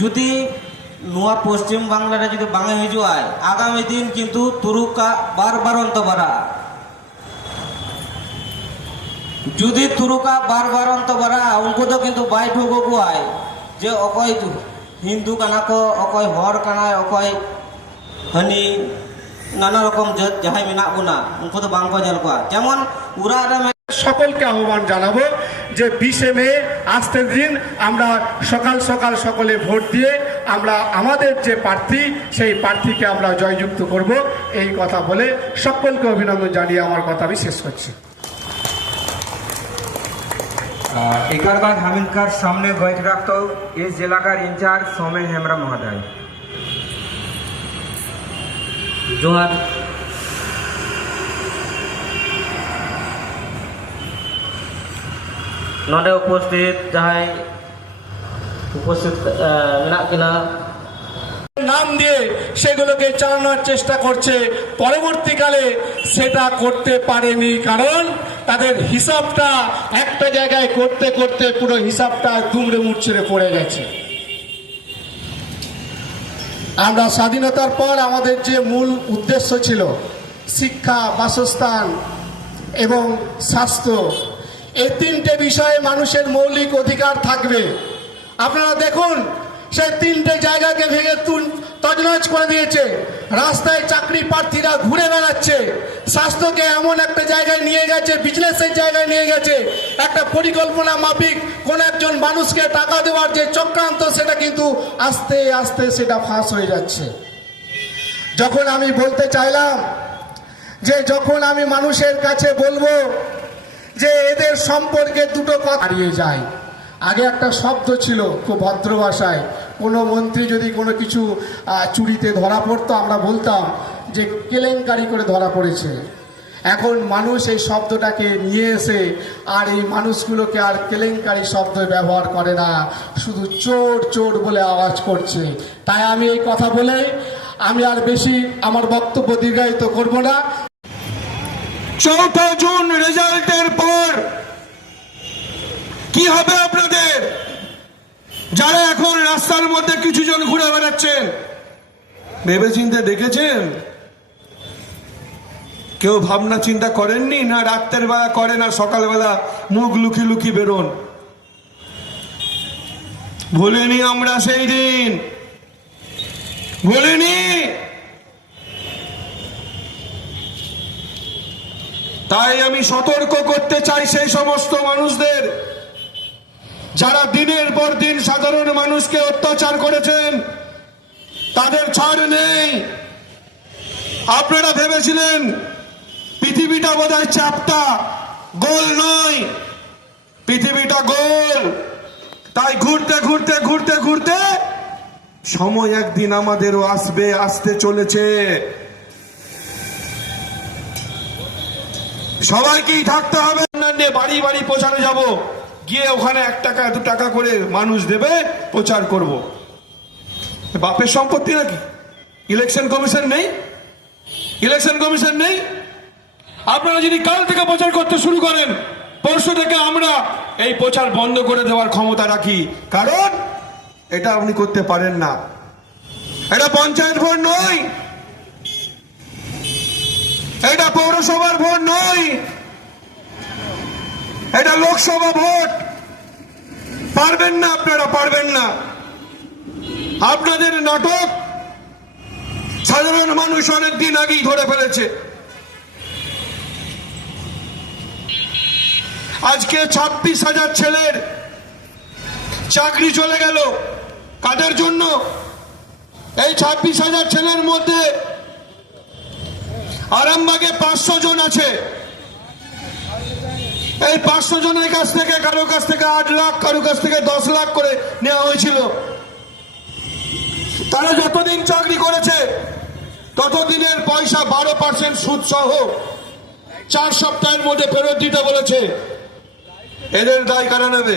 যদি ᱱᱚᱣᱟ ᱯᱚᱥᱪᱤᱢ ᱵᱟᱝᱞᱟ ᱨᱮ যদি ᱵᱟᱝ ᱦᱤᱡᱩᱜᱼᱟ আগামী দিন কিন্তু তুরুকা বারবার অন্তবারা যদি তুরুকা বারবার অন্তবারা উनको তো কিন্তু বাই ঠোকো কোয়াই যে অকয় হিন্দু কানা কো অকয় হর কানা অকয় হানি নানা রকম যাহাই মেনাক বোনা উनको তো বাং কো জেল কোয়া যেমন উরা রে সকলকে আহ্বান জানাবো যে 20 মে আজকের দিন আমরা সকাল সকাল সকলে ভোট দিয়ে আমরা আমাদের যে প্রার্থী সেই প্রার্থীকে আমরা জয়যুক্ত করব এই কথা বলে সকলকে অভিনন্দন জানিয়ে আমার কথা আমি শেষ করছি। একারবাগ হামিলকার সামনে গয়ত রাখত इस जिला का इंचार्ज सोमेन हेम्ब्रा महोदय। जोहार नोडे उपस्थित जहां उपस्थित मेना किना নাম দিয়ে সেগুলোকে চালানোর চেষ্টা করছে, পরবর্তীকালে সেটা করতে পারেনি কারণ তাদের হিসাবটা একটা জায়গায় করতে করতে পুরো হিসাবটা দুমড়ে মুচড়ে পড়ে গেছে। আমরা স্বাধীনতার পর আমাদের যে মূল উদ্দেশ্য ছিল শিক্ষা, বাসস্থান এবং স্বাস্থ্য, এই তিনটে বিষয়ে মানুষের মৌলিক অধিকার থাকবে। আপনারা দেখুন সেই তিনটে জায়গাকে ভেঙে তছনছ করে দিয়েছে। রাস্তায় চাকরি প্রার্থীরা ঘুরে বেড়াচ্ছে, স্বাস্থ্যকে এমন একটা জায়গায় নিয়ে গেছে, বিজনেসের জায়গায় নিয়ে গেছে। একটা পরিকল্পনা মাফিক কোন একজন মানুষকে টাকা দেওয়ার যে চক্রান্ত সেটা কিন্তু আস্তে আস্তে সেটা ফাঁস হয়ে যাচ্ছে। যখন আমি বলতে চাইলাম যে যখন আমি মানুষের কাছে বলবো যে এদের সম্পর্কে দুটো কথা হারিয়ে যায়। আগে একটা শব্দ ছিল খুব ভদ্র ভাষায়, কোনো মন্ত্রী যদি কোনো কিছু চুরিতে ধরা পড়তো আমরা বলতাম যে কেলেঙ্কারি করে ধরা পড়েছে। এখন মানুষ এই শব্দটাকে নিয়ে এসে আর এই মানুষগুলোকে আর কেলেঙ্কারি শব্দ ব্যবহার করে না, শুধু চোর চোর বলে আওয়াজ করছে। তাই আমি এই কথা বলে আমি আর বেশি আমার বক্তব্য দীর্ঘায়িত করব না। 4 জুন রেজাল্টের পর কি হবে আপনাদের? যারা এখন রাস্তার মধ্যে কিছু জন ঘুরে বেড়াচ্ছেন, ভেবেচিন্তে দেখেছেন? কেউ ভাবনা চিন্তা করেননি? না রাতের বেলা করেন আর সকালবেলা মুখ লুকি লুকি বেরোন? ভুলিনি আমরা সেই দিন, ভুলিনি। তাই আমি সতর্ক করতে চাই সেই সমস্ত মানুষদের যারা দিনের পর দিন সাধারণ মানুষকে অত্যাচার করেছেন, তাদের ছাড় নেই। আপনারা ভেবেছিলেন পৃথিবীটা বোধহয় চাপটা, গোল নয়, পৃথিবীটা গোল। তাই ঘুরতে ঘুরতে ঘুরতে ঘুরতে সময় একদিন আমাদেরও আসবে, আসতে চলেছে। সবাইকেই থাকতে হবে। বাড়ি বাড়ি প্রচারে যাব, গিয়ে ওখানে 1 টাকা 2 টাকা করে মানুষ দেবে, প্রচার করব। বাপের সম্পত্তি নাকি? ইলেকশন কমিশন নেই? ইলেকশন কমিশন নেই? আপনারা যদি কাল থেকে প্রচার করতে শুরু করেন, পরশু থেকে আমরা এই প্রচার বন্ধ করে দেওয়ার ক্ষমতা রাখি। কারণ এটা আপনি করতে পারেন না। এটা পঞ্চায়েত ভোট নয়, এটা পৌরসভার ভোট নয়, এটা লোকসভা ভোট। পারবেন না, আপনারা পারবেন না। আপনাদের নাটক সাধারণ মানুষ অনেকদিন আগেই ধরে ফেলেছে। আজকে 26,000 ছেলের চাকরি চলে গেল। কাদের জন্য? এই 26,000 ছেলের মধ্যে আরামবাগে 500 জন আছে। এই 500 জনের কাছ থেকে কারো কাছ থেকে 8 লাখ, কারো কাছ থেকে 10 লাখ করে নেওয়া হয়েছিল। তারা যতদিন চাকরি করেছে ততদিনের পয়সা 12% সুদ সহ 4 সপ্তাহের মধ্যে ফেরত দিতে বলেছে। এদের দায় কারা নেবে?